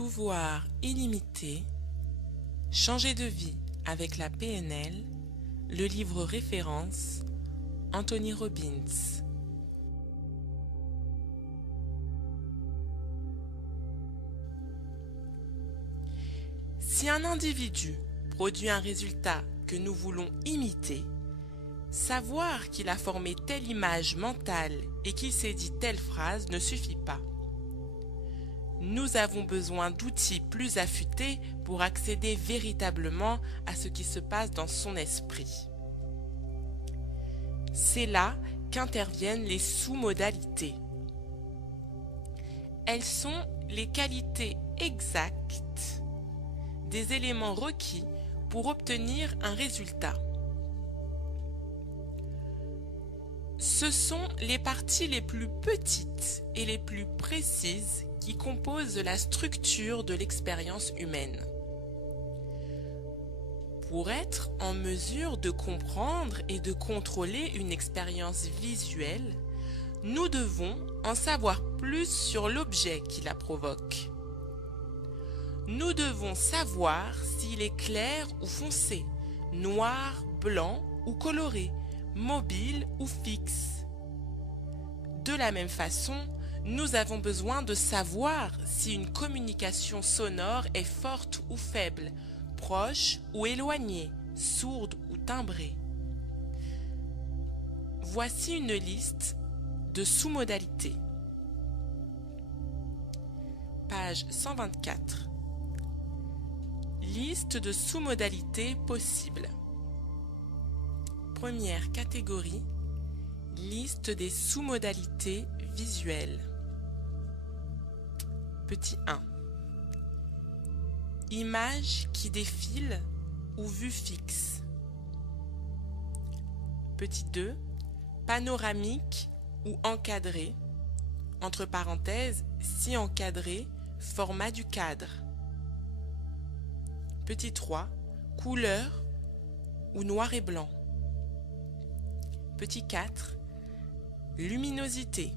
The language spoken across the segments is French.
Pouvoir illimité, changer de vie avec la PNL, le livre référence, Anthony Robbins. Si un individu produit un résultat que nous voulons imiter, savoir qu'il a formé telle image mentale et qu'il s'est dit telle phrase ne suffit pas. Nous avons besoin d'outils plus affûtés pour accéder véritablement à ce qui se passe dans son esprit. C'est là qu'interviennent les sous-modalités. Elles sont les qualités exactes des éléments requis pour obtenir un résultat. Ce sont les parties les plus petites et les plus précises qui composent la structure de l'expérience humaine. Pour être en mesure de comprendre et de contrôler une expérience visuelle, nous devons en savoir plus sur l'objet qui la provoque. Nous devons savoir s'il est clair ou foncé, noir, blanc ou coloré, mobile ou fixe. De la même façon, nous avons besoin de savoir si une communication sonore est forte ou faible, proche ou éloignée, sourde ou timbrée. Voici une liste de sous-modalités. Page 124. Liste de sous-modalités possibles. Première catégorie, liste des sous-modalités visuelles. Petit 1. Image qui défile ou vue fixe. Petit 2. Panoramique ou encadré, entre parenthèses, si encadré, format du cadre. Petit 3. Couleur ou noir et blanc. Petit 4. Luminosité.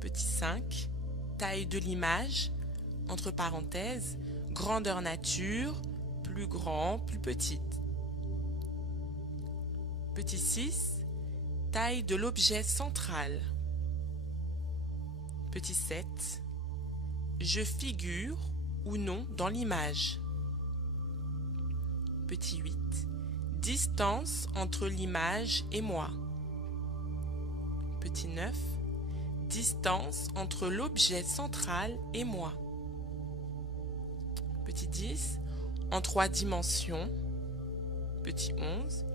Petit 5. Taille de l'image, entre parenthèses, grandeur nature, plus grand, plus petite. Petit 6. Taille de l'objet central. Petit 7. Je figure ou non dans l'image. Petit 8. Distance entre l'image et moi. Petit 9. Distance entre l'objet central et moi. Petit 10. En 3 dimensions. Petit 11.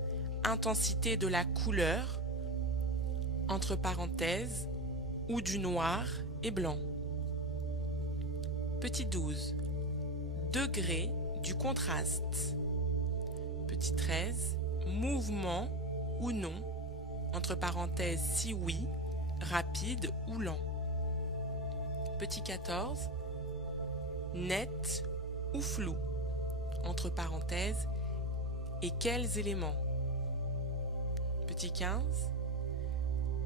Intensité de la couleur, entre parenthèses, ou du noir et blanc. Petit 12. Degré du contraste. Petit 13. Mouvement ou non, entre parenthèses si oui, rapide ou lent. Petit 14. Net ou flou, entre parenthèses, et quels éléments. Petit 15.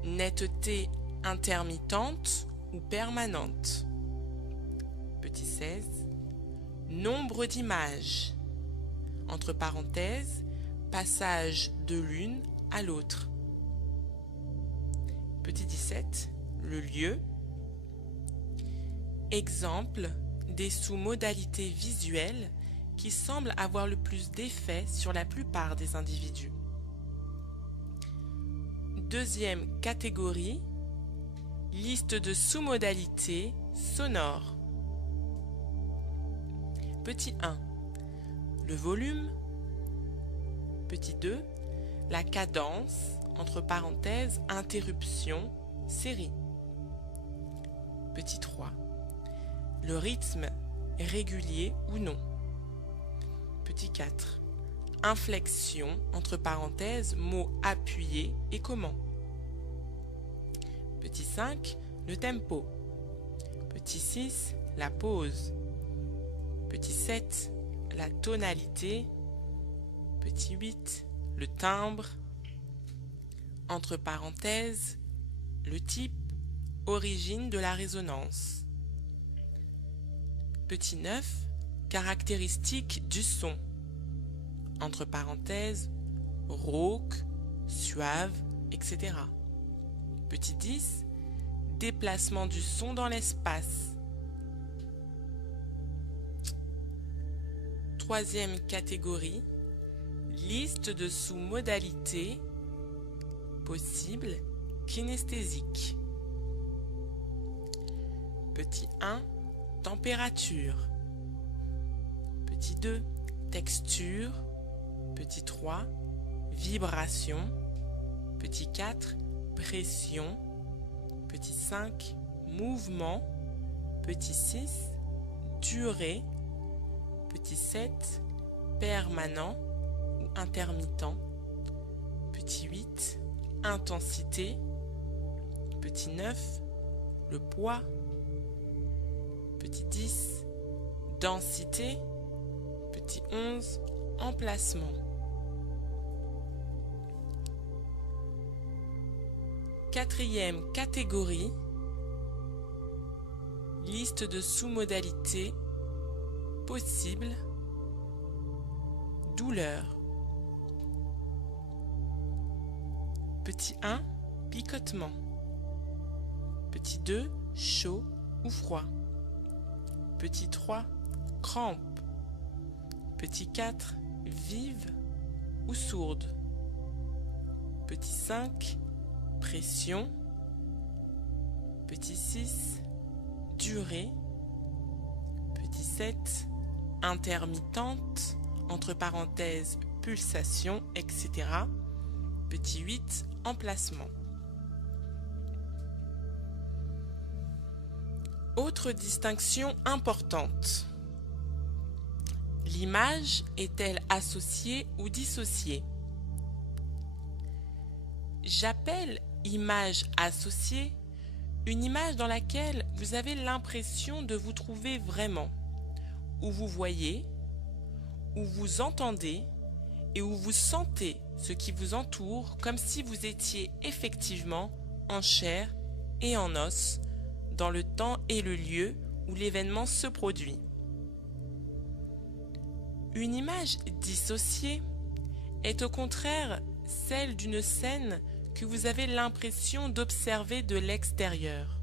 Netteté intermittente ou permanente. Petit 16. Nombre d'images, entre parenthèses, passage de l'une à l'autre. Petit 17. Le lieu. Exemple des sous-modalités visuelles qui semblent avoir le plus d'effet sur la plupart des individus. Deuxième catégorie, liste de sous-modalités sonores. Petit 1. Le volume. Petit 2. La cadence, entre parenthèses, interruption, série. Petit 3. Le rythme, régulier ou non. Petit 4. Inflexion, entre parenthèses, mots appuyés et comment. Petit 5. Le tempo. Petit 6. La pause. Petit 7. La tonalité. Petit 8. Le timbre. Entre parenthèses, le type, origine de la résonance. Petit 9, caractéristiques du son. Entre parenthèses, rauque, suave, etc. Petit 10, déplacement du son dans l'espace. Troisième catégorie, liste de sous-modalités possibles kinesthésiques. Petit 1, température. Petit 2, texture. Petit 3, vibration. Petit 4, pression. Petit 5, mouvement. Petit 6, durée. Petit 7, permanent ou intermittent. Petit 8, intensité. Petit 9, le poids. Petit 10, densité. Petit 11, emplacement. Quatrième catégorie, liste de sous-modalités possibles, douleur. Petit 1, picotement. Petit 2, chaud ou froid. Petit 3, crampe. Petit 4, vive ou sourde. Petit 5, pression. Petit 6, durée. Petit 7, intermittente, entre parenthèses, pulsation, etc. Petit 8, emplacement. Autre distinction importante. L'image est-elle associée ou dissociée? J'appelle image associée une image dans laquelle vous avez l'impression de vous trouver vraiment, où vous voyez, où vous entendez et où vous sentez ce qui vous entoure comme si vous étiez effectivement en chair et en os dans le temps et le lieu où l'événement se produit. Une image dissociée est au contraire celle d'une scène que vous avez l'impression d'observer de l'extérieur.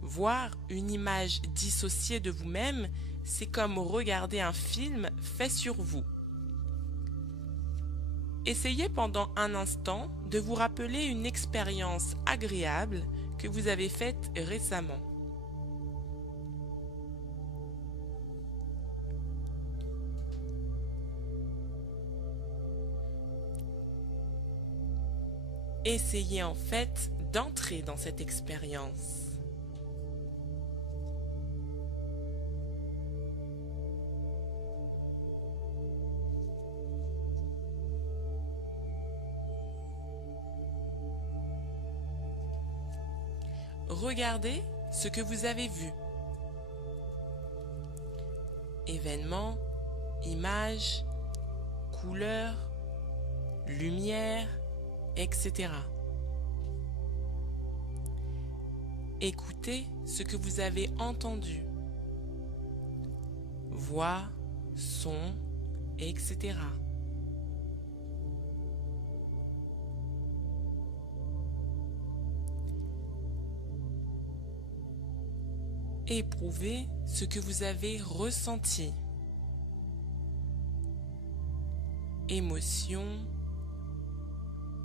Voir une image dissociée de vous-même, c'est comme regarder un film fait sur vous. Essayez pendant un instant de vous rappeler une expérience agréable que vous avez faite récemment. Essayez en fait d'entrer dans cette expérience. Regardez ce que vous avez vu. Événements, images, couleurs, lumière, etc. Écoutez ce que vous avez entendu. Voix, sons, etc. Éprouvez ce que vous avez ressenti. Émotions,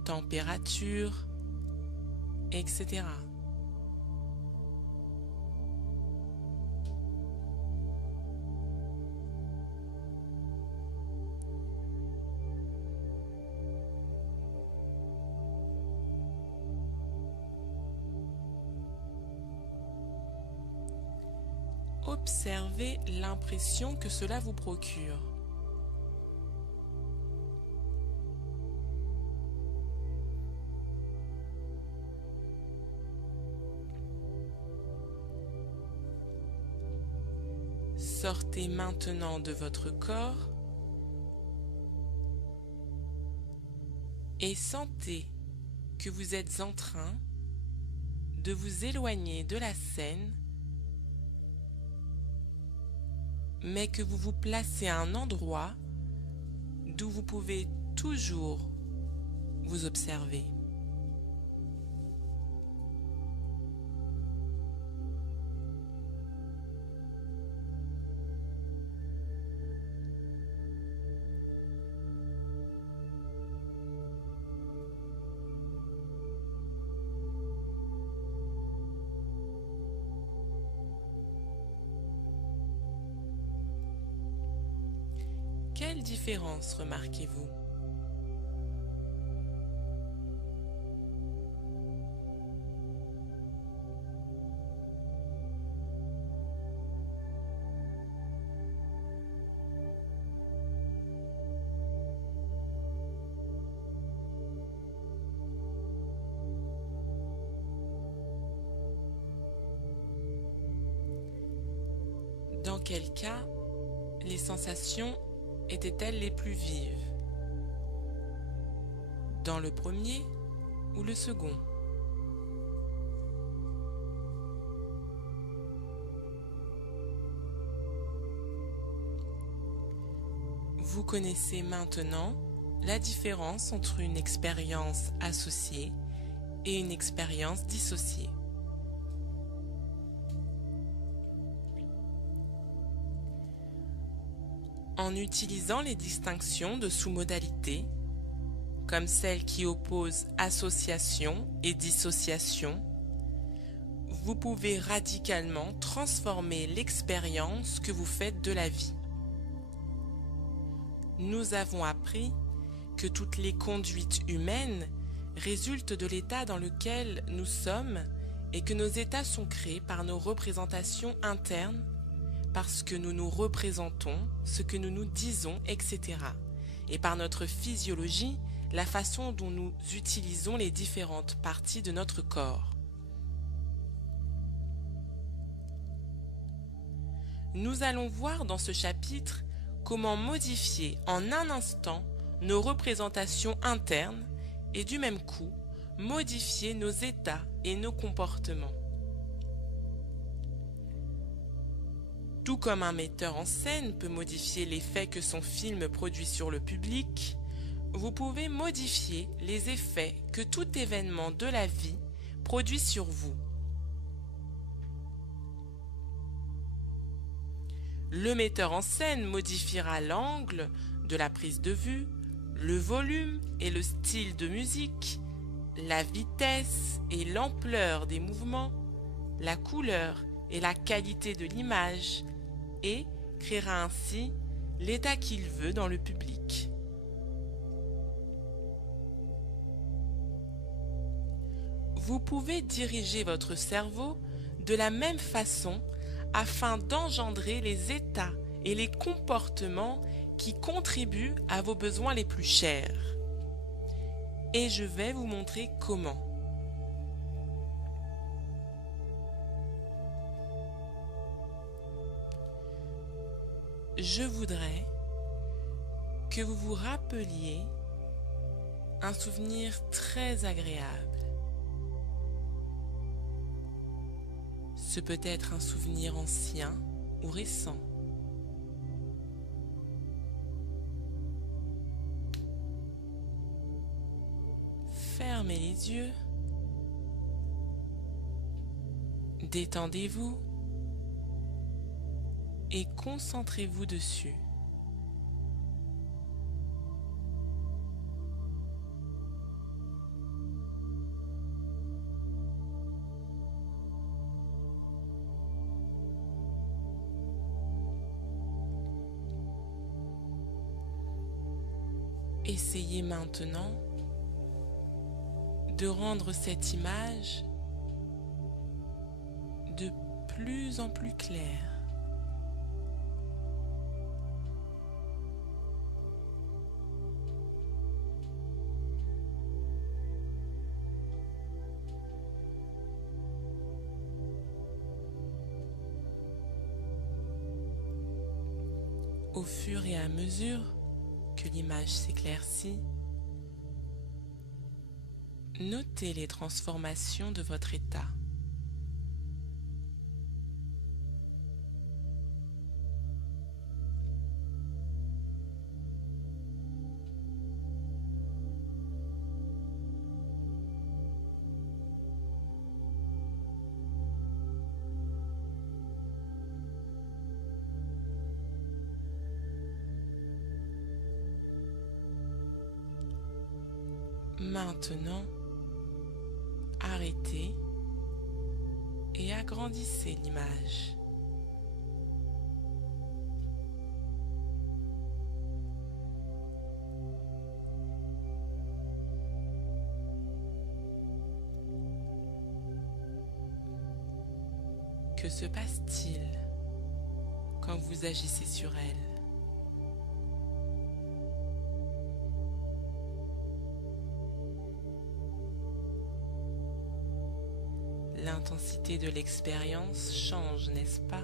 température, etc. Observez l'impression que cela vous procure. Sortez maintenant de votre corps et sentez que vous êtes en train de vous éloigner de la scène mais que vous vous placez à un endroit d'où vous pouvez toujours vous observer. Quelle différence remarquez-vous? Dans quel cas les sensations étaient-elles les plus vives? Dans le premier ou le second? Vous connaissez maintenant la différence entre une expérience associée et une expérience dissociée. En utilisant les distinctions de sous-modalités, comme celle qui oppose association et dissociation, vous pouvez radicalement transformer l'expérience que vous faites de la vie. Nous avons appris que toutes les conduites humaines résultent de l'état dans lequel nous sommes et que nos états sont créés par nos représentations internes, parce que nous nous représentons, ce que nous nous disons, etc. Et par notre physiologie, la façon dont nous utilisons les différentes parties de notre corps. Nous allons voir dans ce chapitre comment modifier en un instant nos représentations internes et du même coup, modifier nos états et nos comportements. Tout comme un metteur en scène peut modifier l'effet que son film produit sur le public, vous pouvez modifier les effets que tout événement de la vie produit sur vous. Le metteur en scène modifiera l'angle de la prise de vue, le volume et le style de musique, la vitesse et l'ampleur des mouvements, la couleur et la qualité de l'image, et créera ainsi l'état qu'il veut dans le public. Vous pouvez diriger votre cerveau de la même façon afin d'engendrer les états et les comportements qui contribuent à vos besoins les plus chers. Et je vais vous montrer comment. Je voudrais que vous vous rappeliez un souvenir très agréable. Ce peut être un souvenir ancien ou récent. Fermez les yeux. Détendez-vous. Et concentrez-vous dessus. Essayez maintenant de rendre cette image de plus en plus claire. Au fur et à mesure que l'image s'éclaircit, notez les transformations de votre état. Maintenant, arrêtez et agrandissez l'image. Que se passe-t-il quand vous agissez sur elle? L'intensité de l'expérience change, n'est-ce pas?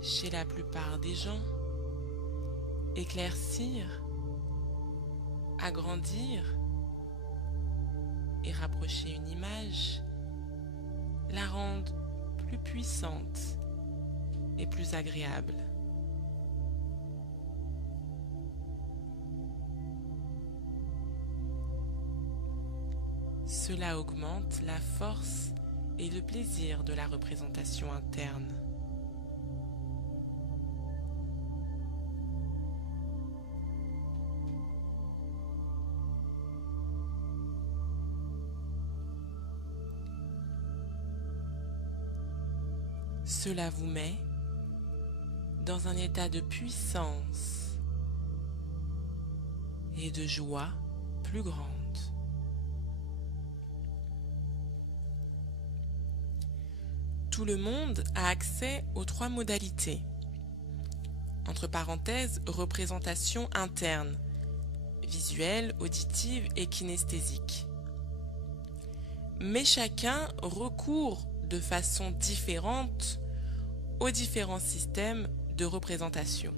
Chez la plupart des gens, éclaircir, agrandir et rapprocher une image la rendent plus puissante et plus agréable. Cela augmente la force et le plaisir de la représentation interne. Cela vous met dans un état de puissance et de joie plus grande. Tout le monde a accès aux 3 modalités. Entre parenthèses, représentation interne, visuelle, auditive et kinesthésique. Mais chacun recourt de façon différente aux différents systèmes de représentation.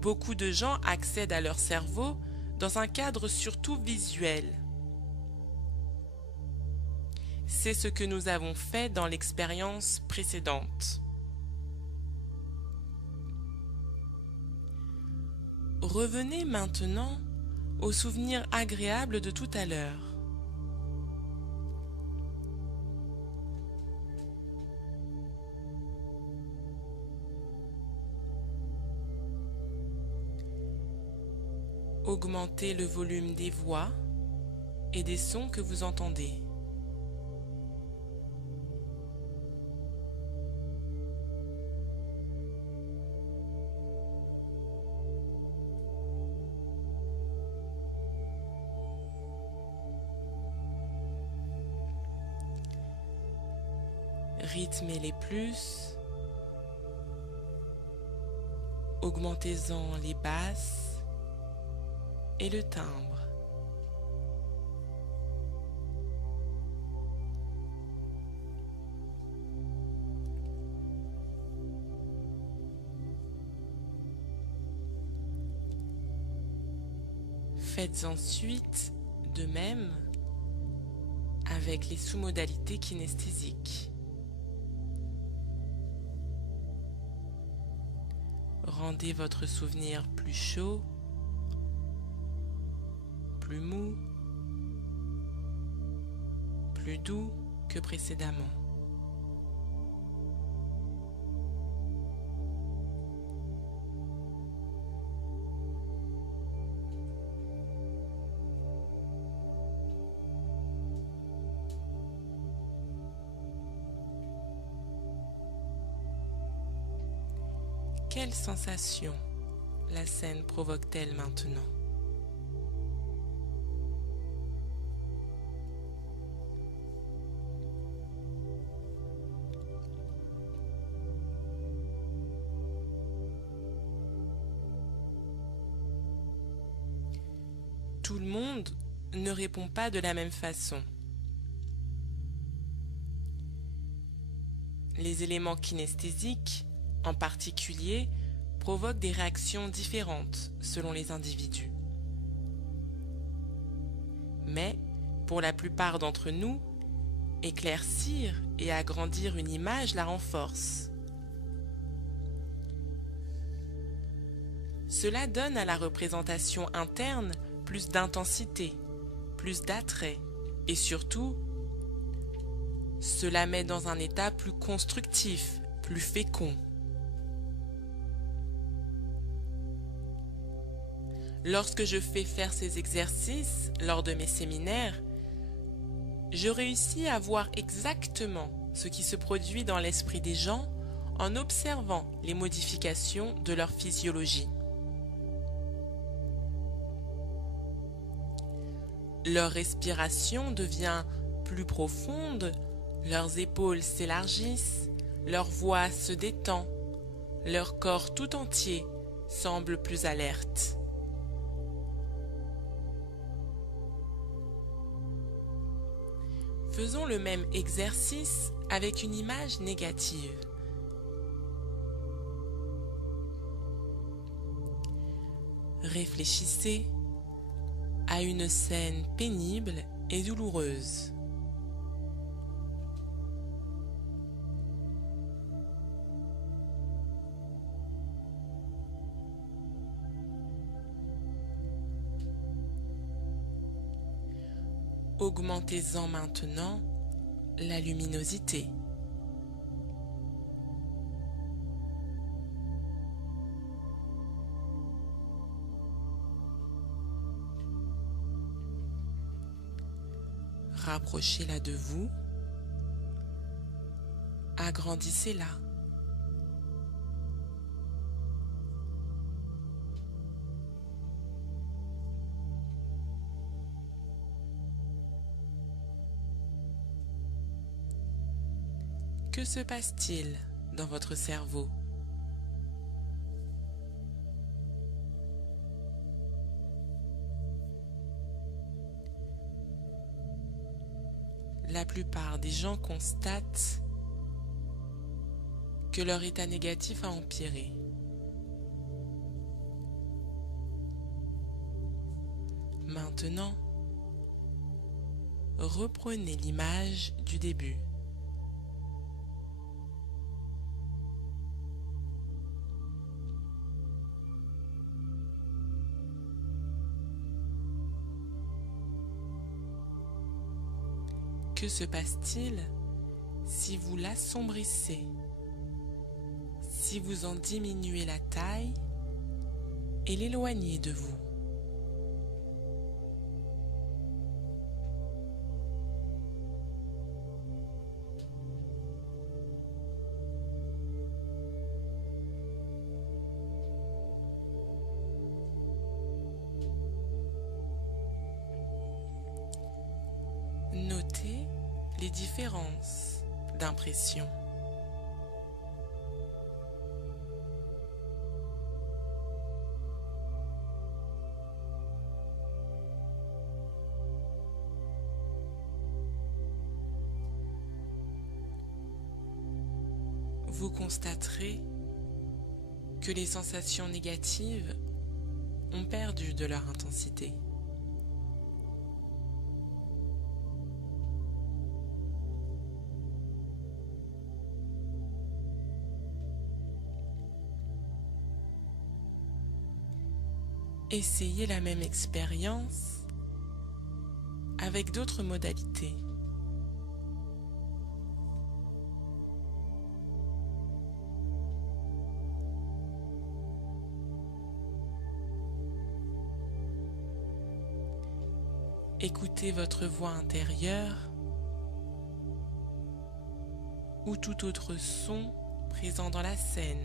Beaucoup de gens accèdent à leur cerveau dans un cadre surtout visuel. C'est ce que nous avons fait dans l'expérience précédente. Revenez maintenant aux souvenirs agréables de tout à l'heure. Augmentez le volume des voix et des sons que vous entendez. Rythmez-les plus. Augmentez-en les basses et le timbre. Faites ensuite de même avec les sous-modalités kinesthésiques. Rendez votre souvenir plus chaud, plus mou, plus doux que précédemment. Quelle sensation la scène provoque-t-elle maintenant? Tout le monde ne répond pas de la même façon. Les éléments kinesthésiques, en particulier, provoquent des réactions différentes selon les individus. Mais, pour la plupart d'entre nous, éclaircir et agrandir une image la renforce. Cela donne à la représentation interne plus d'intensité, plus d'attrait et surtout, cela met dans un état plus constructif, plus fécond. Lorsque je fais faire ces exercices lors de mes séminaires, je réussis à voir exactement ce qui se produit dans l'esprit des gens en observant les modifications de leur physiologie. Leur respiration devient plus profonde, leurs épaules s'élargissent, leur voix se détend, leur corps tout entier semble plus alerte. Faisons le même exercice avec une image négative. Réfléchissez à une scène pénible et douloureuse. Augmentez-en maintenant la luminosité. Rapprochez-la de vous. Agrandissez-la. Que se passe-t-il dans votre cerveau? La plupart des gens constatent que leur état négatif a empiré. Maintenant, reprenez l'image du début. Que se passe-t-il si vous l'assombrissez, si vous en diminuez la taille et l'éloignez de vous? Notez les différences d'impression. Vous constaterez que les sensations négatives ont perdu de leur intensité. Essayez la même expérience avec d'autres modalités. Écoutez votre voix intérieure ou tout autre son présent dans la scène.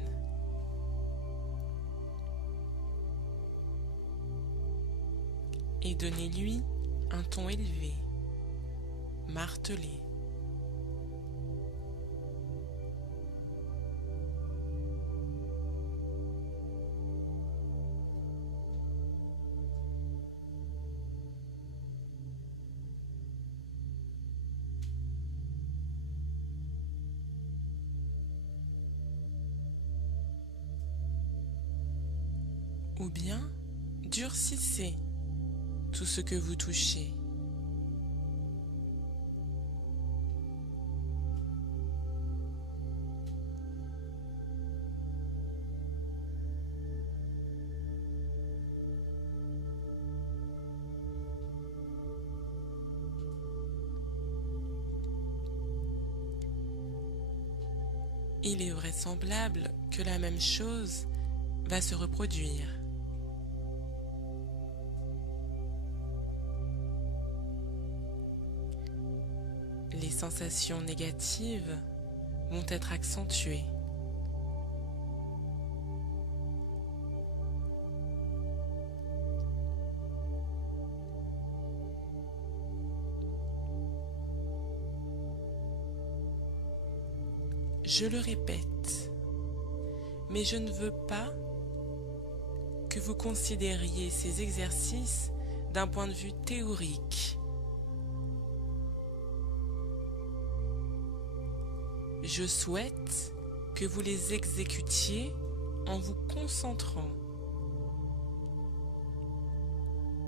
Et donnez-lui un ton élevé, martelé. Ou bien durcissez tout ce que vous touchez. il est vraisemblable que la même chose va se reproduire. Les sensations négatives vont être accentuées. Je le répète, mais je ne veux pas que vous considériez ces exercices d'un point de vue théorique. Je souhaite que vous les exécutiez en vous concentrant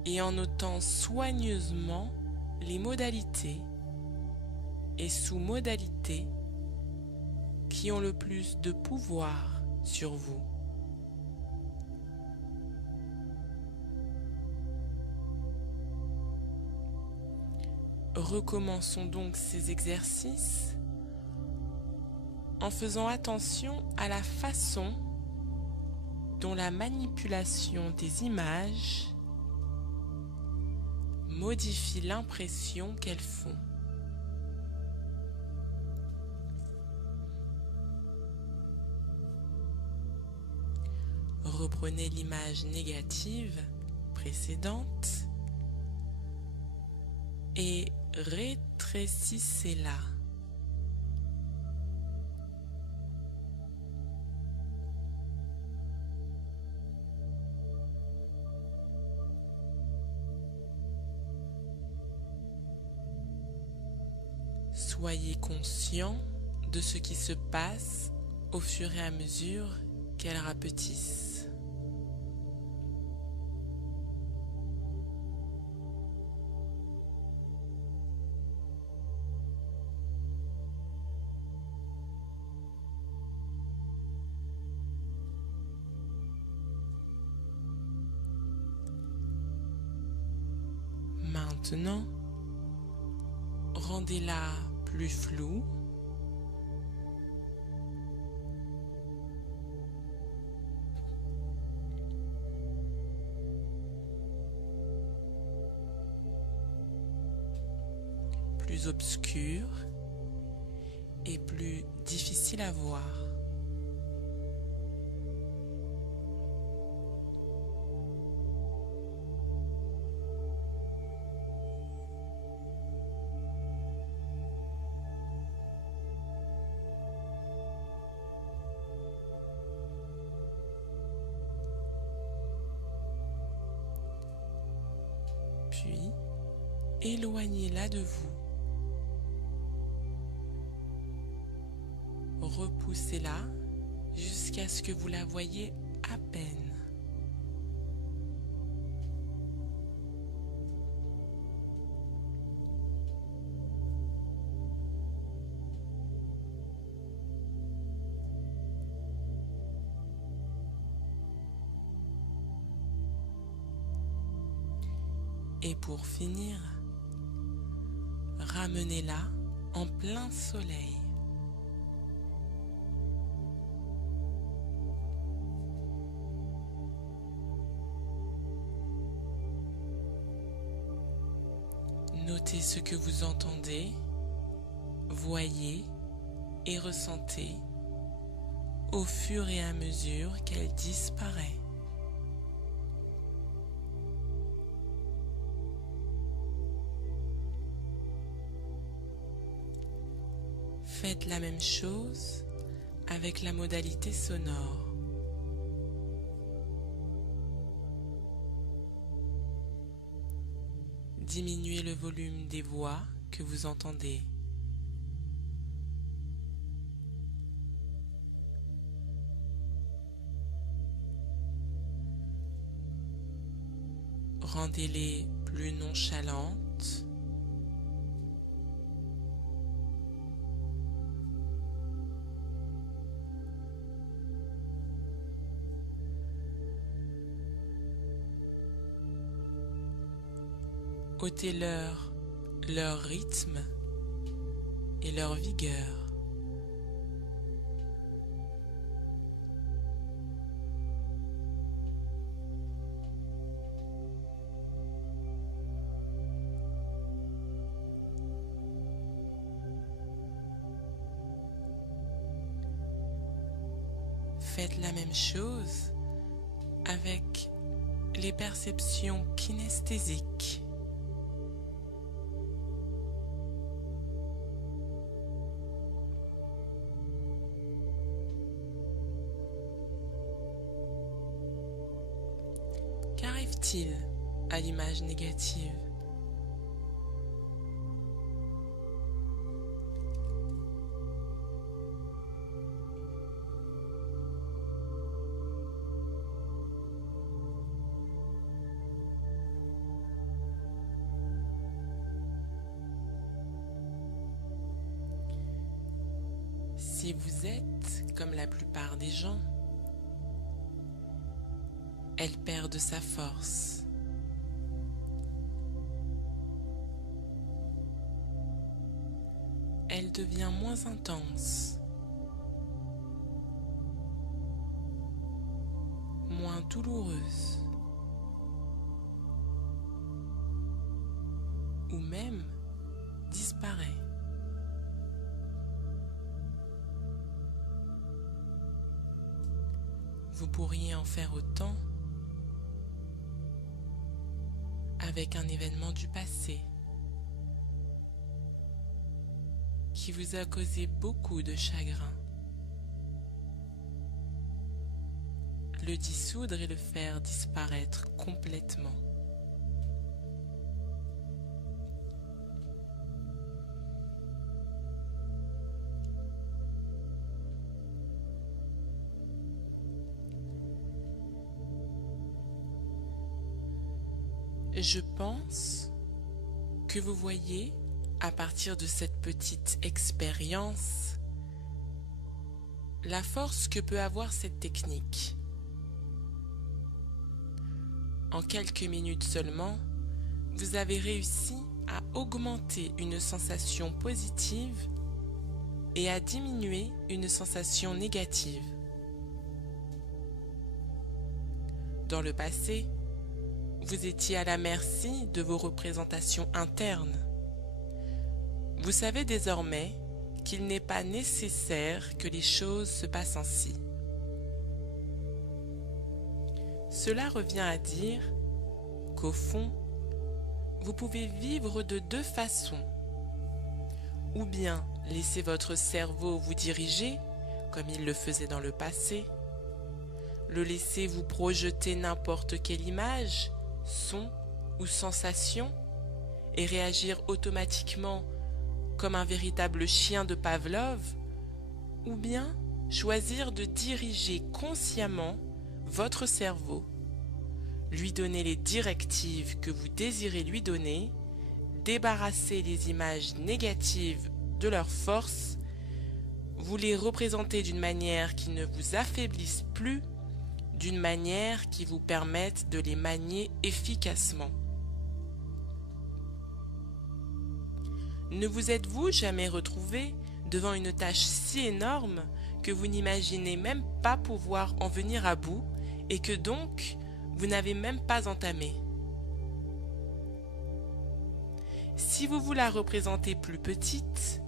et en notant soigneusement les modalités et sous-modalités qui ont le plus de pouvoir sur vous. Recommençons donc ces exercices en faisant attention à la façon dont la manipulation des images modifie l'impression qu'elles font. Reprenez l'image négative précédente et rétrécissez-la. Soyez conscient de ce qui se passe au fur et à mesure qu'elles rapetissent. Maintenant, rendez-la plus floue. Plus obscure et plus difficile à voir. Puis, éloignez-la de vous. Repoussez-la jusqu'à ce que vous la voyiez à peine. Et pour finir, ramenez-la en plein soleil. Notez ce que vous entendez, voyez et ressentez au fur et à mesure qu'elle disparaît. Faites la même chose avec la modalité sonore. Diminuez le volume des voix que vous entendez. Rendez-les plus nonchalantes. Ôtez-leur leur rythme et leur vigueur. faites la même chose avec les perceptions kinesthésiques. Qu'arrive-t-il à l'image négative? Si vous êtes comme la plupart des gens, elle perd de sa force. Elle devient moins intense, moins douloureuse, ou même disparaît. Vous pourriez en faire autant avec un événement du passé qui vous a causé beaucoup de chagrin. Le dissoudre et le faire disparaître complètement. Je pense que vous voyez, à partir de cette petite expérience, la force que peut avoir cette technique. En quelques minutes seulement, vous avez réussi à augmenter une sensation positive et à diminuer une sensation négative. Dans le passé, vous étiez à la merci de vos représentations internes. Vous savez désormais qu'il n'est pas nécessaire que les choses se passent ainsi. Cela revient à dire qu'au fond, vous pouvez vivre de deux façons. Ou bien laisser votre cerveau vous diriger, comme il le faisait dans le passé, le laisser vous projeter n'importe quelle image, son ou sensation, et réagir automatiquement comme un véritable chien de Pavlov, ou bien choisir de diriger consciemment votre cerveau, lui donner les directives que vous désirez lui donner, débarrasser les images négatives de leur force, vous les représenter d'une manière qui ne vous affaiblisse plus, d'une manière qui vous permette de les manier efficacement. Ne vous êtes-vous jamais retrouvé devant une tâche si énorme que vous n'imaginez même pas pouvoir en venir à bout et que donc vous n'avez même pas entamé? Si vous vous la représentez plus petite,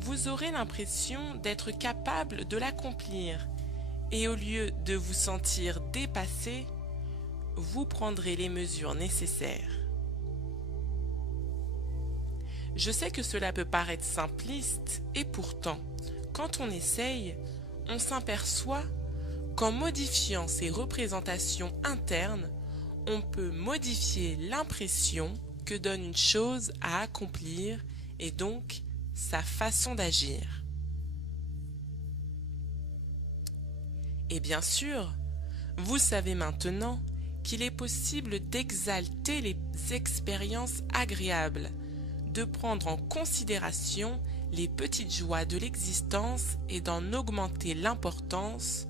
vous aurez l'impression d'être capable de l'accomplir. Et au lieu de vous sentir dépassé, vous prendrez les mesures nécessaires. Je sais que cela peut paraître simpliste, et pourtant, quand on essaye, on s'aperçoit qu'en modifiant ces représentations internes, on peut modifier l'impression que donne une chose à accomplir et donc sa façon d'agir. Et bien sûr, vous savez maintenant qu'il est possible d'exalter les expériences agréables, de prendre en considération les petites joies de l'existence et d'en augmenter l'importance,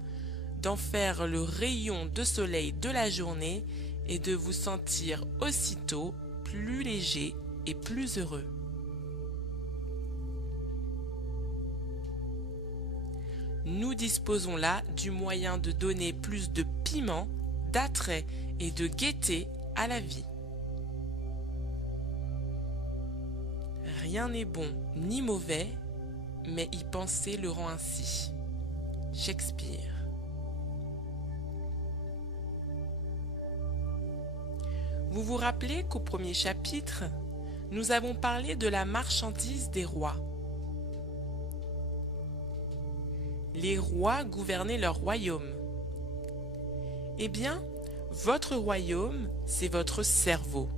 d'en faire le rayon de soleil de la journée et de vous sentir aussitôt plus léger et plus heureux. Nous disposons là du moyen de donner plus de piment, d'attrait et de gaieté à la vie. Rien n'est bon ni mauvais, mais y penser le rend ainsi. Shakespeare. Vous vous rappelez qu'au premier chapitre, nous avons parlé de la marchandise des rois. Les rois gouvernaient leur royaume. Eh bien, votre royaume, c'est votre cerveau.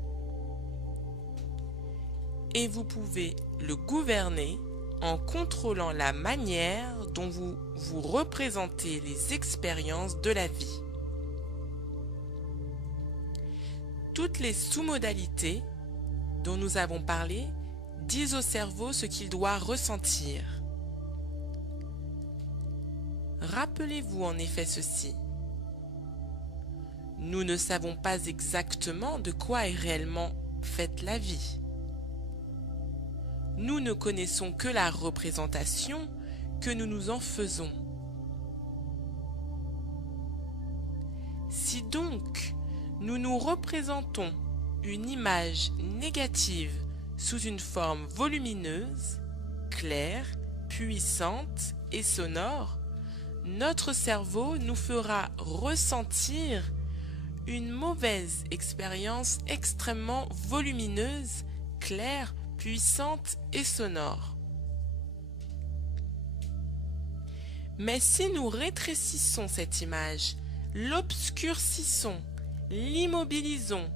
Et vous pouvez le gouverner en contrôlant la manière dont vous vous représentez les expériences de la vie. Toutes les sous-modalités dont nous avons parlé disent au cerveau ce qu'il doit ressentir. Rappelez-vous en effet ceci. Nous ne savons pas exactement de quoi est réellement faite la vie. Nous ne connaissons que la représentation que nous nous en faisons. Si donc nous nous représentons une image négative sous une forme volumineuse, claire, puissante et sonore, notre cerveau nous fera ressentir une mauvaise expérience extrêmement volumineuse, claire, puissante et sonore. Mais si nous rétrécissons cette image, l'obscurcissons, l'immobilisons,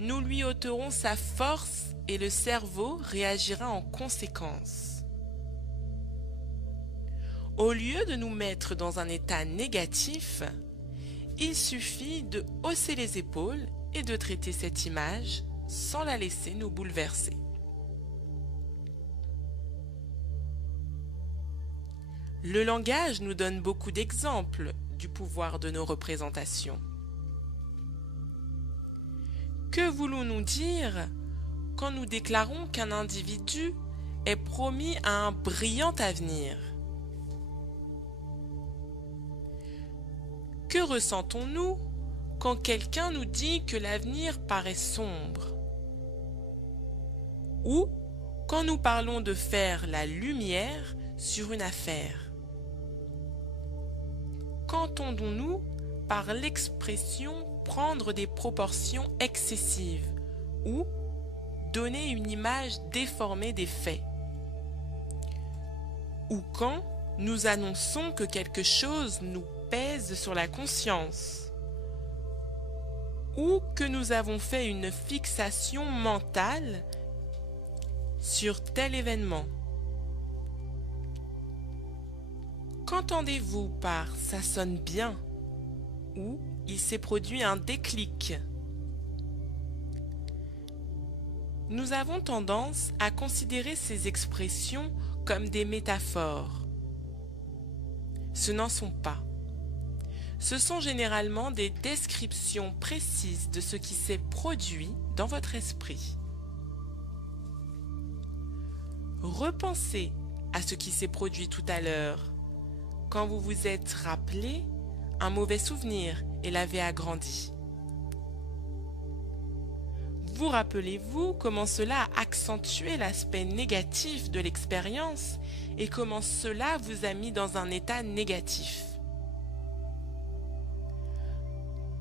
nous lui ôterons sa force et le cerveau réagira en conséquence. Au lieu de nous mettre dans un état négatif, il suffit de hausser les épaules et de traiter cette image sans la laisser nous bouleverser. Le langage nous donne beaucoup d'exemples du pouvoir de nos représentations. Que voulons-nous dire quand nous déclarons qu'un individu est promis à un brillant avenir? Que ressentons-nous quand quelqu'un nous dit que l'avenir paraît sombre? Ou quand nous parlons de faire la lumière sur une affaire? Qu'entendons-nous par l'expression prendre des proportions excessives ou donner une image déformée des faits? Ou quand nous annonçons que quelque chose nous pèse sur la conscience ou que nous avons fait une fixation mentale sur tel événement? Qu'entendez-vous par « ça sonne bien » ou « il s'est produit un déclic » ? Nous avons tendance à considérer ces expressions comme des métaphores. Ce n'en sont pas. Ce sont généralement des descriptions précises de ce qui s'est produit dans votre esprit. Repensez à ce qui s'est produit tout à l'heure, quand vous vous êtes rappelé un mauvais souvenir et l'avez agrandi. Vous rappelez-vous comment cela a accentué l'aspect négatif de l'expérience et comment cela vous a mis dans un état négatif?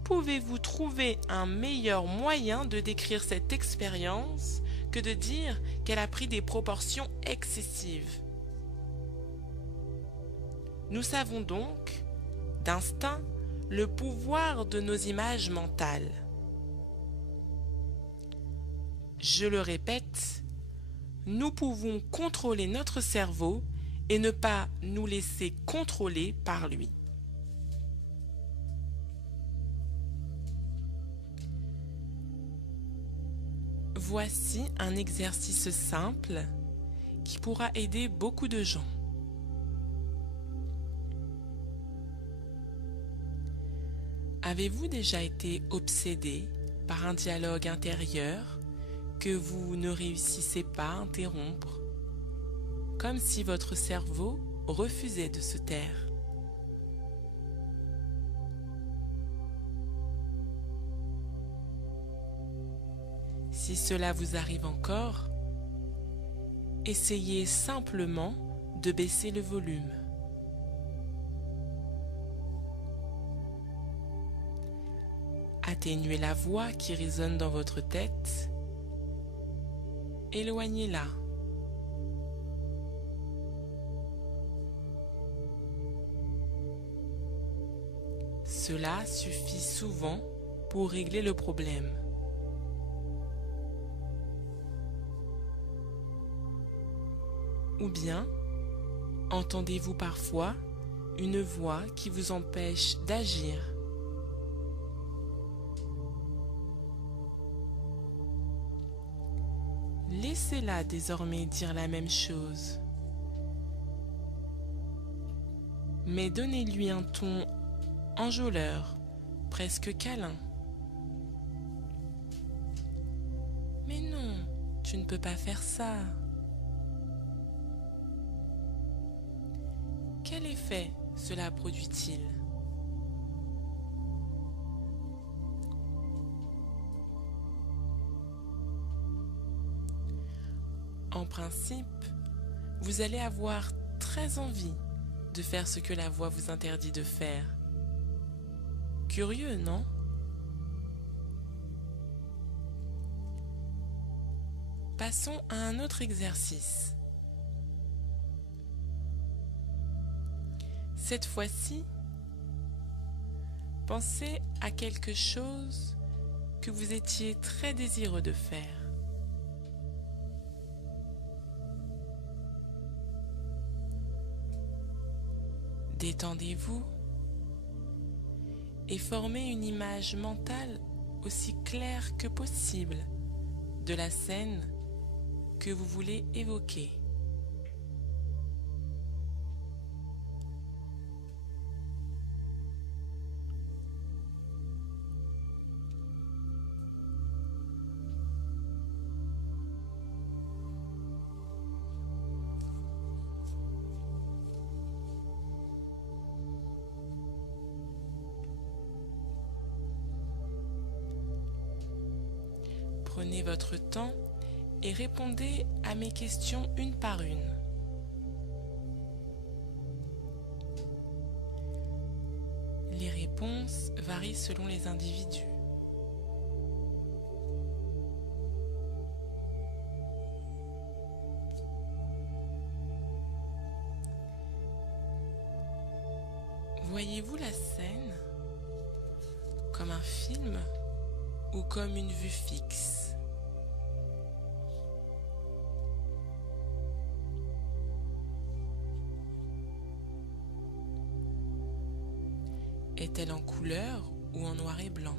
Pouvez-vous trouver un meilleur moyen de décrire cette expérience que de dire qu'elle a pris des proportions excessives? Nous savons donc, d'instinct, le pouvoir de nos images mentales. Je le répète, nous pouvons contrôler notre cerveau et ne pas nous laisser contrôler par lui. Voici un exercice simple qui pourra aider beaucoup de gens. Avez-vous déjà été obsédé par un dialogue intérieur que vous ne réussissez pas à interrompre, comme si votre cerveau refusait de se taire? Si cela vous arrive encore, essayez simplement de baisser le volume. atténuer la voix qui résonne dans votre tête, éloignez-la. Cela suffit souvent pour régler le problème. Ou bien, entendez-vous parfois une voix qui vous empêche d'agir? Laissez-la désormais dire la même chose. Mais donnez-lui un ton enjôleur, presque câlin. Mais non, tu ne peux pas faire ça. Quel effet cela produit-il? En principe, vous allez avoir très envie de faire ce que la voix vous interdit de faire. Curieux, non? Passons à un autre exercice. Cette fois-ci, pensez à quelque chose que vous étiez très désireux de faire. Détendez-vous et formez une image mentale aussi claire que possible de la scène que vous voulez évoquer. Prenez votre temps et répondez à mes questions une par une. Les réponses varient selon les individus. Voyez-vous la scène comme un film ou comme une vue fixe? Est-elle en couleur ou en noir et blanc?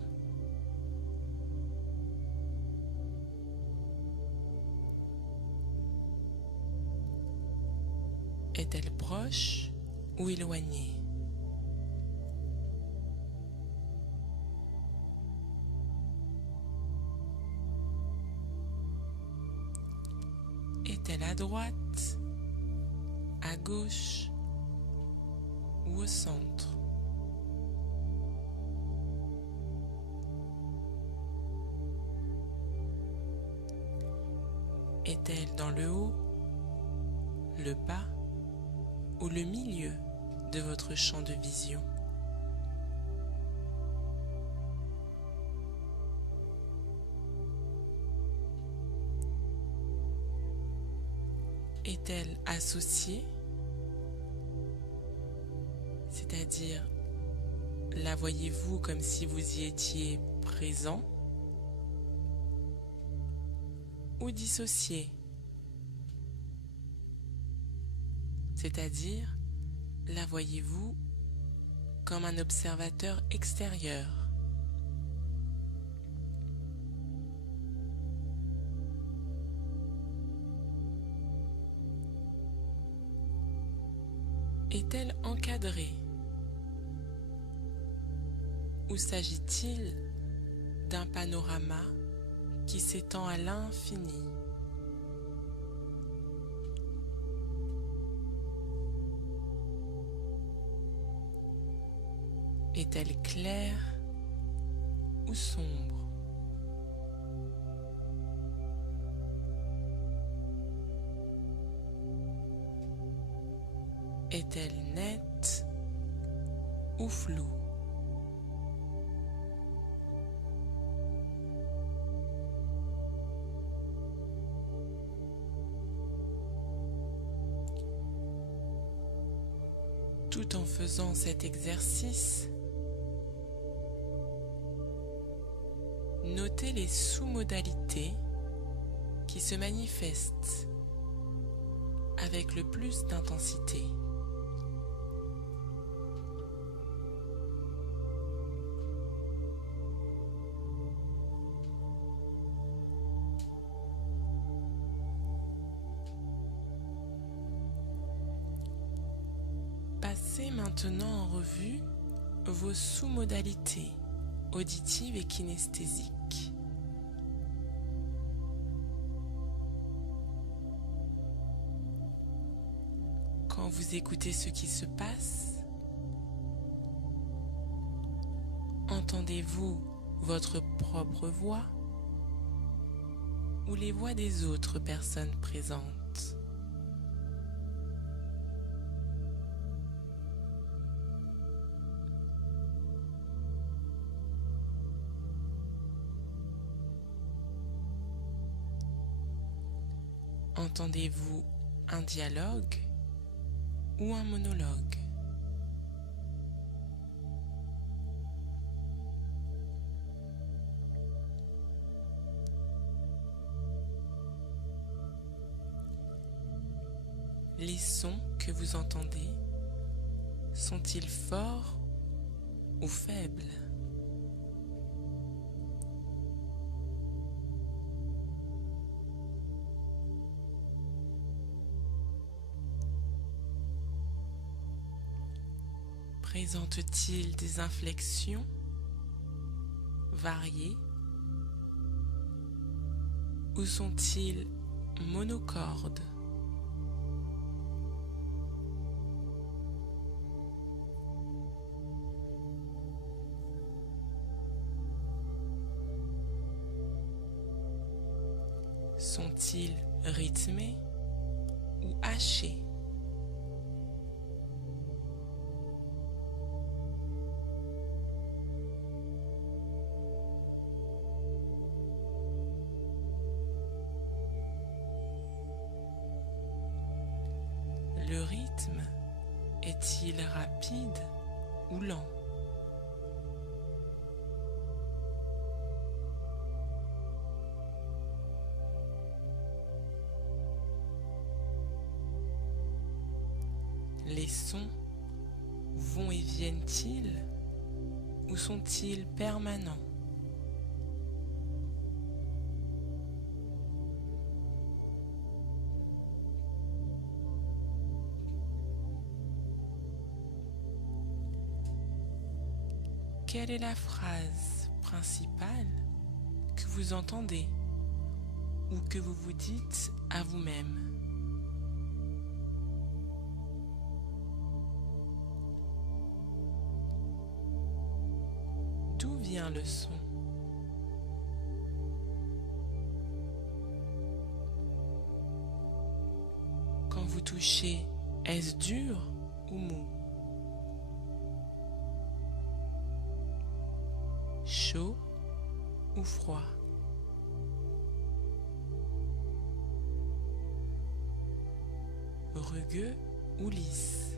Est-elle proche ou éloignée? Est-elle à droite, à gauche ou au centre? Est-elle dans le haut, le bas ou le milieu de votre champ de vision? Est-elle associée, c'est-à-dire la voyez-vous comme si vous y étiez présent, ou dissociée, c'est-à-dire la voyez-vous comme un observateur extérieur? Est-elle encadrée? Ou s'agit-il d'un panorama qui s'étend à l'infini? Est-elle claire ou sombre? Est-elle nette ou floue? Tout en faisant cet exercice, notez les sous-modalités qui se manifestent avec le plus d'intensité. Passez maintenant en revue vos sous-modalités auditives et kinesthésiques. Quand vous écoutez ce qui se passe, entendez-vous votre propre voix ou les voix des autres personnes présentes? Entendez-vous un dialogue ou un monologue? Les sons que vous entendez sont-ils forts ou faibles? Présentent-ils des inflexions variées ou sont-ils monocordes? Sont-ils rythmés ou hachés? Le rythme est-il rapide ou lent? Les sons vont et viennent-ils ou sont-ils permanents? Quelle est la phrase principale que vous entendez ou que vous vous dites à vous-même? D'où vient le son? Quand vous touchez, est-ce dur ou mou? Chaud ou froid? Rugueux ou lisse?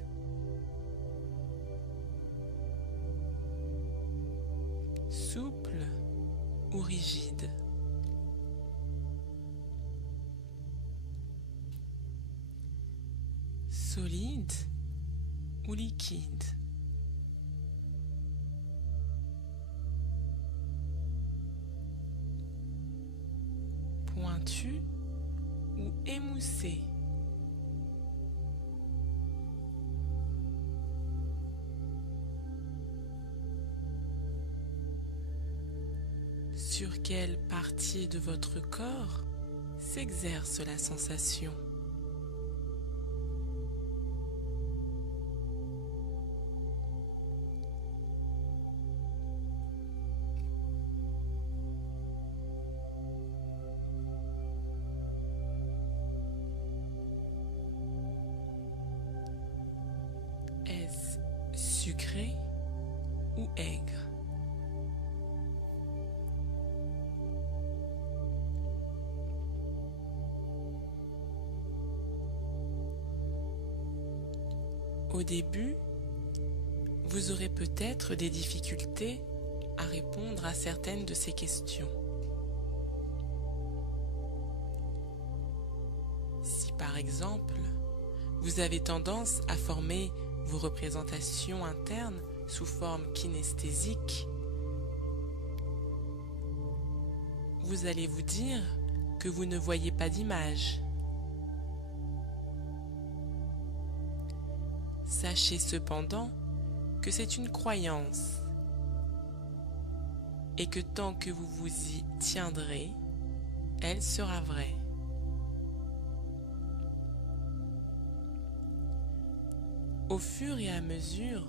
Souple ou rigide? Solide ou liquide? Pointu ou émoussé? Sur quelle partie de votre corps s'exerce la sensation? Est-ce sucré ou aigre? Au début, Vous aurez peut-être des difficultés à répondre à certaines de ces questions. Si par exemple, vous avez tendance à former vos représentations internes sous forme kinesthésique, vous allez vous dire que vous ne voyez pas d'image. Sachez cependant que c'est une croyance et que tant que vous vous y tiendrez, elle sera vraie. Au fur et à mesure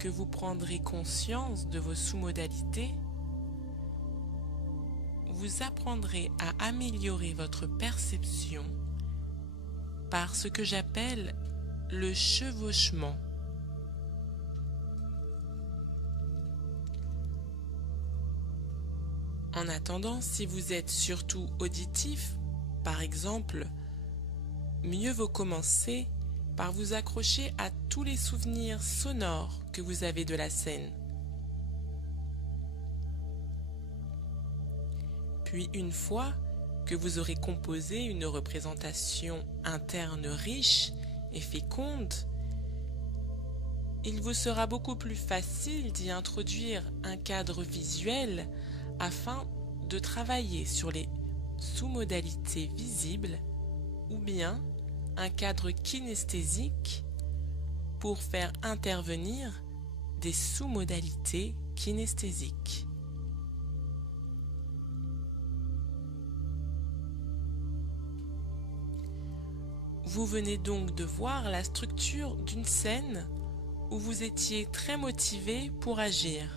que vous prendrez conscience de vos sous-modalités, vous apprendrez à améliorer votre perception par ce que j'appelle le chevauchement. En attendant, si vous êtes surtout auditif, par exemple, mieux vaut commencer par vous accrocher à tous les souvenirs sonores que vous avez de la scène. Puis une fois que vous aurez composé une représentation interne riche et féconde, il vous sera beaucoup plus facile d'y introduire un cadre visuel afin de travailler sur les sous-modalités visibles ou bien un cadre kinesthésique pour faire intervenir des sous-modalités kinesthésiques. Vous venez donc de voir la structure d'une scène où vous étiez très motivé pour agir.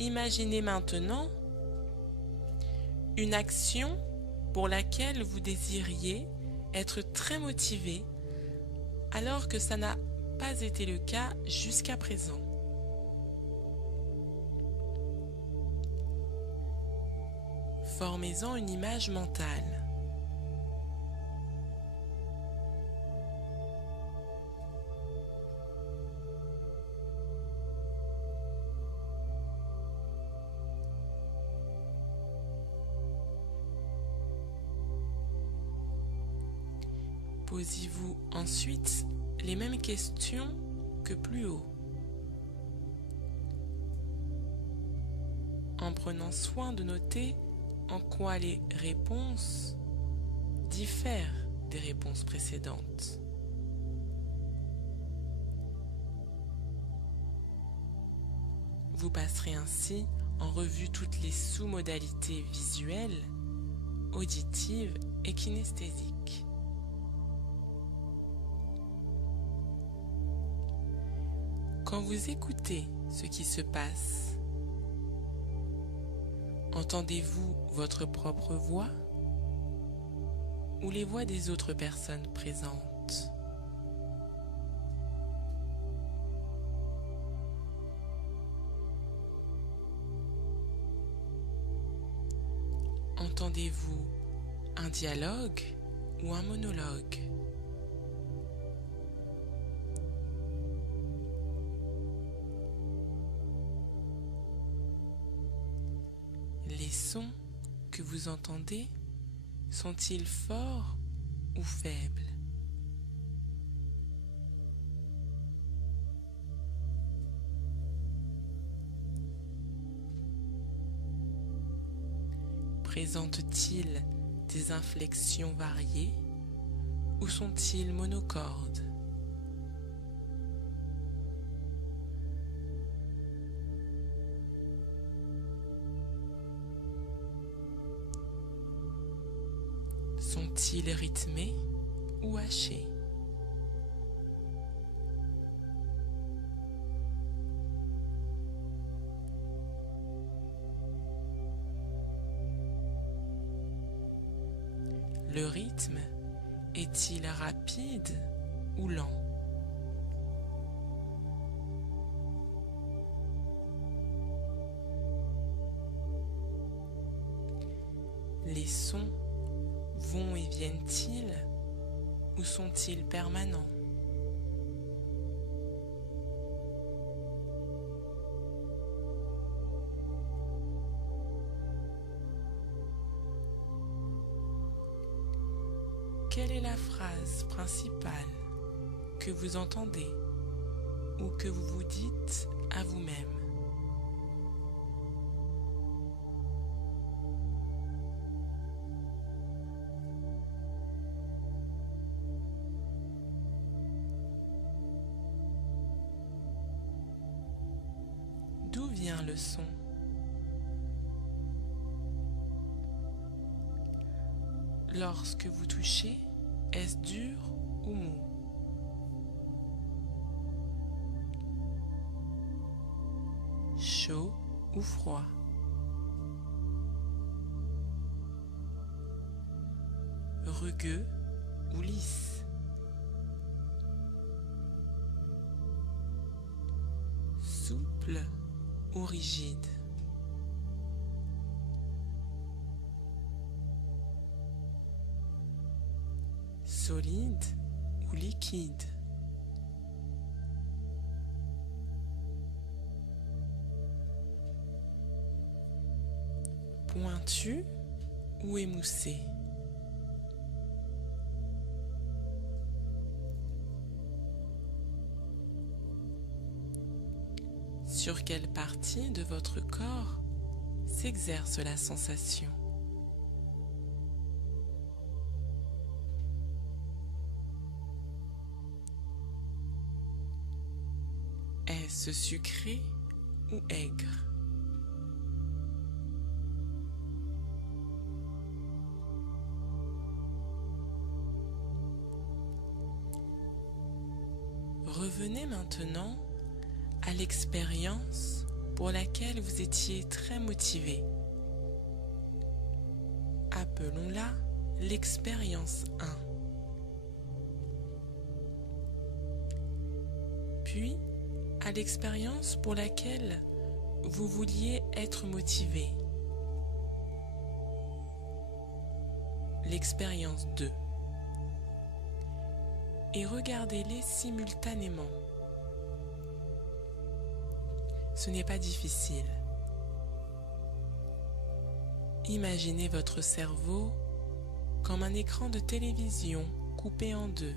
Imaginez maintenant une action pour laquelle vous désiriez être très motivé alors que ça n'a pas été le cas jusqu'à présent. Formez-en une image mentale. Posez-vous ensuite les mêmes questions que plus haut, en prenant soin de noter en quoi les réponses diffèrent des réponses précédentes. Vous passerez ainsi en revue toutes les sous-modalités visuelles, auditives et kinesthésiques. Quand vous écoutez ce qui se passe, entendez-vous votre propre voix ou les voix des autres personnes présentes? Entendez-vous un dialogue ou un monologue? Les sons que vous entendez sont-ils forts ou faibles? Présentent-ils des inflexions variées ou sont-ils monocordes? Sont-ils rythmés ou hachés? Le rythme est-il rapide ou lent? Les sons vont et viennent-ils ou sont-ils permanents? quelle est la phrase principale que vous entendez ou que vous vous dites à vous-même? D'où vient le son? Lorsque vous touchez, est-ce dur ou mou? Chaud ou froid? Rugueux ou lisse? Souple ou rigide? Solide ou liquide? Pointu ou émoussé? Sur quelle partie de votre corps s'exerce la sensation? Est-ce sucré ou aigre? Revenez maintenant à l'expérience pour laquelle vous étiez très motivé. Appelons-la l'expérience 1. Puis, à l'expérience pour laquelle vous vouliez être motivé. L'expérience 2. Et regardez-les simultanément. Ce n'est pas difficile. Imaginez votre cerveau comme un écran de télévision coupé en deux.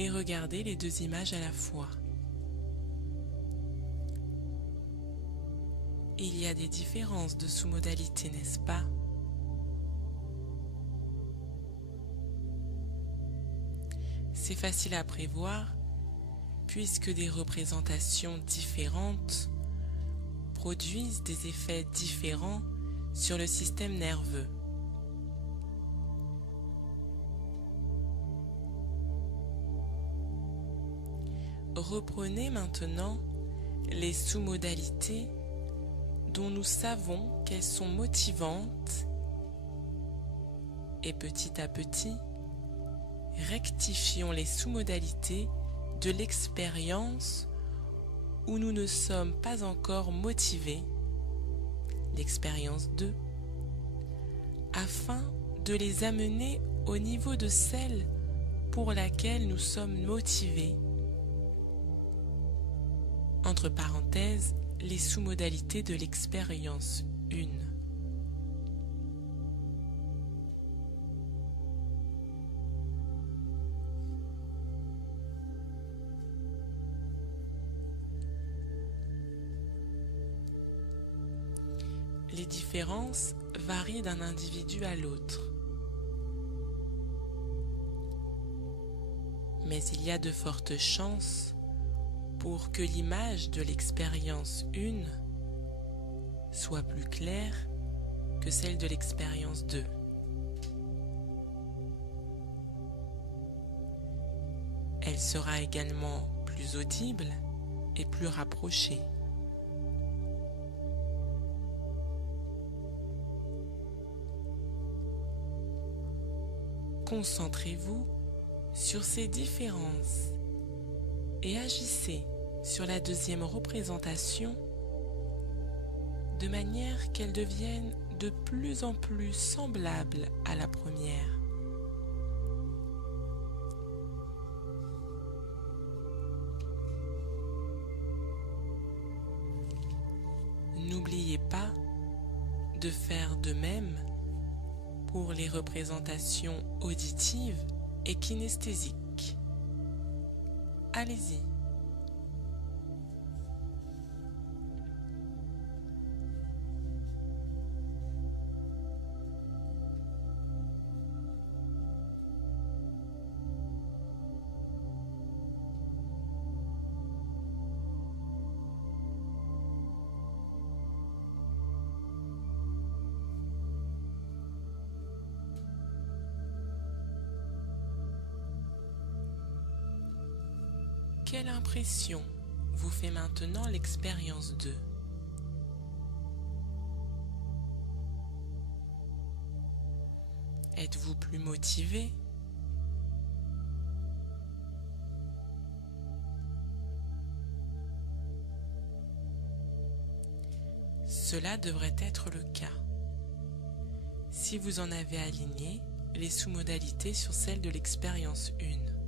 Et regardez les deux images à la fois. Il y a des différences de sous-modalité, n'est-ce pas? C'est facile à prévoir puisque des représentations différentes produisent des effets différents sur le système nerveux. Reprenez maintenant les sous-modalités dont nous savons qu'elles sont motivantes et petit à petit, rectifions les sous-modalités de l'expérience où nous ne sommes pas encore motivés, l'expérience 2, afin de les amener au niveau de celle pour laquelle nous sommes motivés. Entre parenthèses, les sous-modalités de l'expérience 1. Les différences varient d'un individu à l'autre. Mais il y a de fortes chances pour que l'image de l'expérience 1 soit plus claire que celle de l'expérience 2. Elle sera également plus audible et plus rapprochée. Concentrez-vous sur ces différences et agissez sur la deuxième représentation de manière qu'elle devienne de plus en plus semblable à la première. N'oubliez pas de faire de même pour les représentations auditives et kinesthésiques. Allez-y. Quelle impression vous fait maintenant l'expérience d'eux? Êtes-vous plus motivé? Cela devrait être le cas si vous en avez aligné les sous-modalités sur celles de l'expérience 1.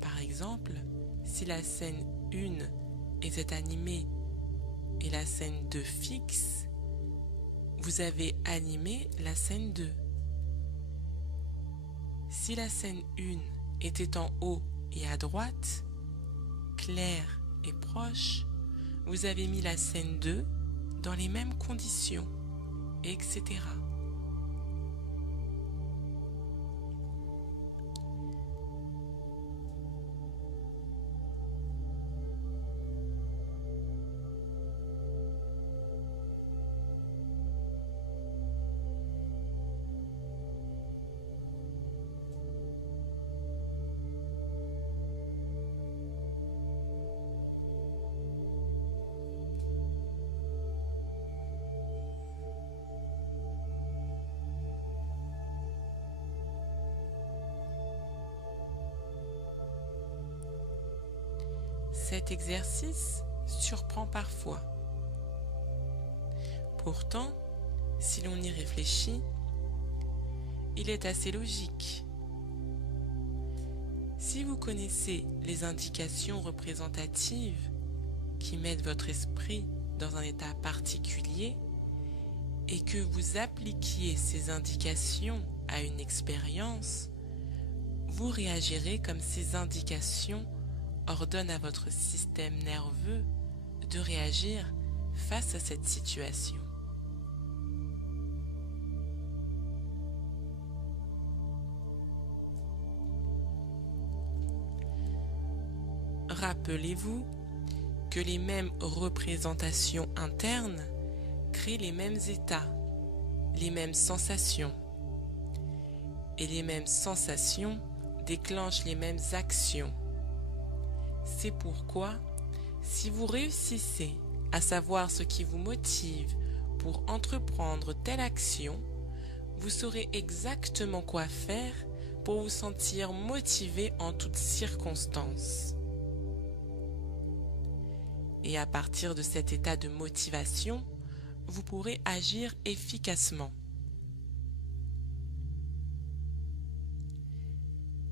Par exemple, si la scène 1 était animée et la scène 2 fixe, vous avez animé la scène 2. Si la scène 1 était en haut et à droite, claire et proche, vous avez mis la scène 2 dans les mêmes conditions, etc. Cet exercice surprend parfois. Pourtant, si l'on y réfléchit, il est assez logique. Si vous connaissez les indications représentatives qui mettent votre esprit dans un état particulier et que vous appliquiez ces indications à une expérience, vous réagirez comme ces indications ordonnent à votre système nerveux de réagir face à cette situation. Rappelez-vous que les mêmes représentations internes créent les mêmes états, les mêmes sensations, et les mêmes sensations déclenchent les mêmes actions. C'est pourquoi, si vous réussissez à savoir ce qui vous motive pour entreprendre telle action, vous saurez exactement quoi faire pour vous sentir motivé en toutes circonstances. Et à partir de cet état de motivation, vous pourrez agir efficacement.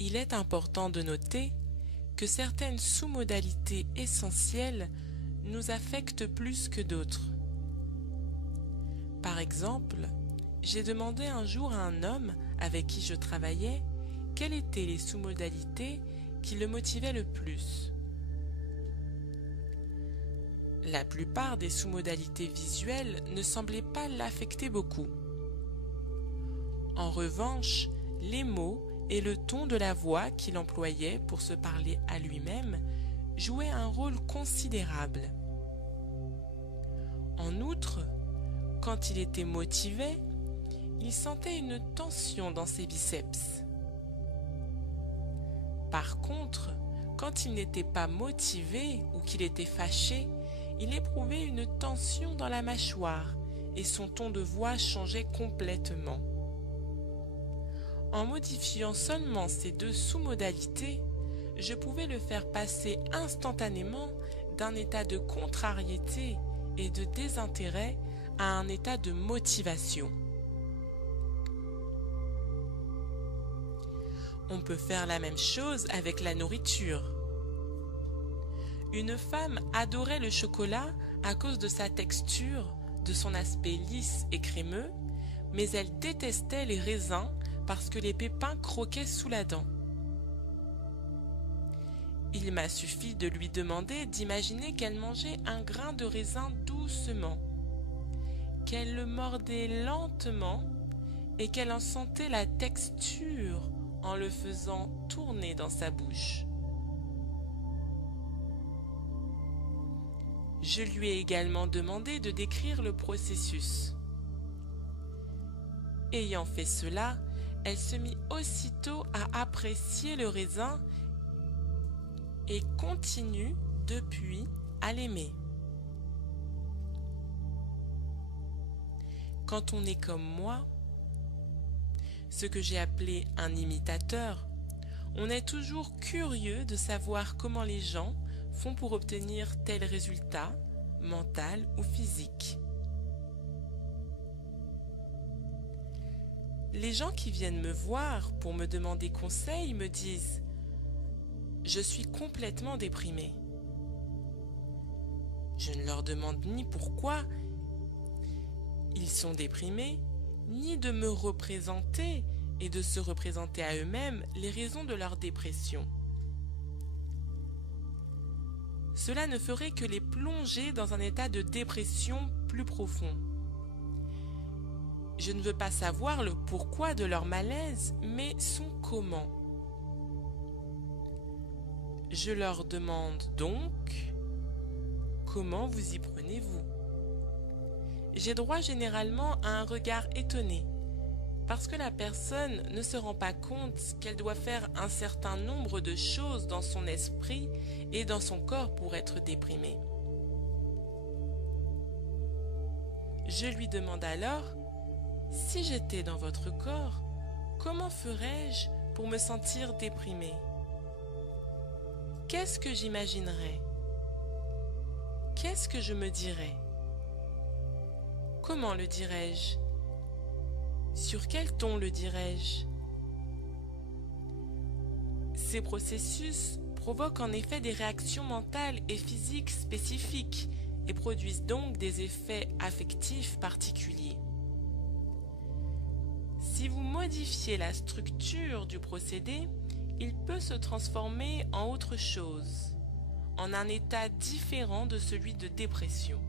Il est important de noter que certaines sous-modalités essentielles nous affectent plus que d'autres. Par exemple, j'ai demandé un jour à un homme avec qui je travaillais quelles étaient les sous-modalités qui le motivaient le plus. La plupart des sous-modalités visuelles ne semblaient pas l'affecter beaucoup. En revanche, les mots et le ton de la voix qu'il employait pour se parler à lui-même jouaient un rôle considérable. En outre, quand il était motivé, il sentait une tension dans ses biceps. Par contre, quand il n'était pas motivé ou qu'il était fâché, il éprouvait une tension dans la mâchoire et son ton de voix changeait complètement. En modifiant seulement ces deux sous-modalités, je pouvais le faire passer instantanément d'un état de contrariété et de désintérêt à un état de motivation. On peut faire la même chose avec la nourriture. Une femme adorait le chocolat à cause de sa texture, de son aspect lisse et crémeux, mais elle détestait les raisins parce que les pépins croquaient sous la dent. Il m'a suffi de lui demander d'imaginer qu'elle mangeait un grain de raisin doucement, qu'elle le mordait lentement et qu'elle en sentait la texture en le faisant tourner dans sa bouche. Je lui ai également demandé de décrire le processus. Ayant fait cela, elle se mit aussitôt à apprécier le raisin et continue depuis à l'aimer. Quand on est comme moi, ce que j'ai appelé un imitateur, on est toujours curieux de savoir comment les gens font pour obtenir tel résultat, mental ou physique. Les gens qui viennent me voir pour me demander conseil me disent « Je suis complètement déprimé ». Je ne leur demande ni pourquoi ils sont déprimés, ni de me représenter et de se représenter à eux-mêmes les raisons de leur dépression. Cela ne ferait que les plonger dans un état de dépression plus profond. Je ne veux pas savoir le pourquoi de leur malaise, mais son comment. Je leur demande donc « Comment vous y prenez-vous » J'ai droit généralement à un regard étonné, parce que la personne ne se rend pas compte qu'elle doit faire un certain nombre de choses dans son esprit et dans son corps pour être déprimée. Je lui demande alors « Si j'étais dans votre corps, comment ferais-je pour me sentir déprimée ? Qu'est-ce que j'imaginerais ? Qu'est-ce que je me dirais ? Comment le dirais-je ? Sur quel ton le dirais-je ? » Ces processus provoquent en effet des réactions mentales et physiques spécifiques et produisent donc des effets affectifs particuliers. Si vous modifiez la structure du procédé, il peut se transformer en autre chose, en un état différent de celui de dépression.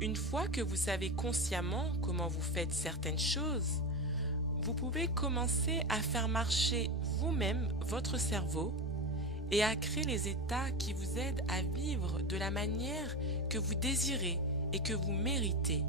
Une fois que vous savez consciemment comment vous faites certaines choses, vous pouvez commencer à faire marcher vous-même votre cerveau et à créer les états qui vous aident à vivre de la manière que vous désirez et que vous méritez.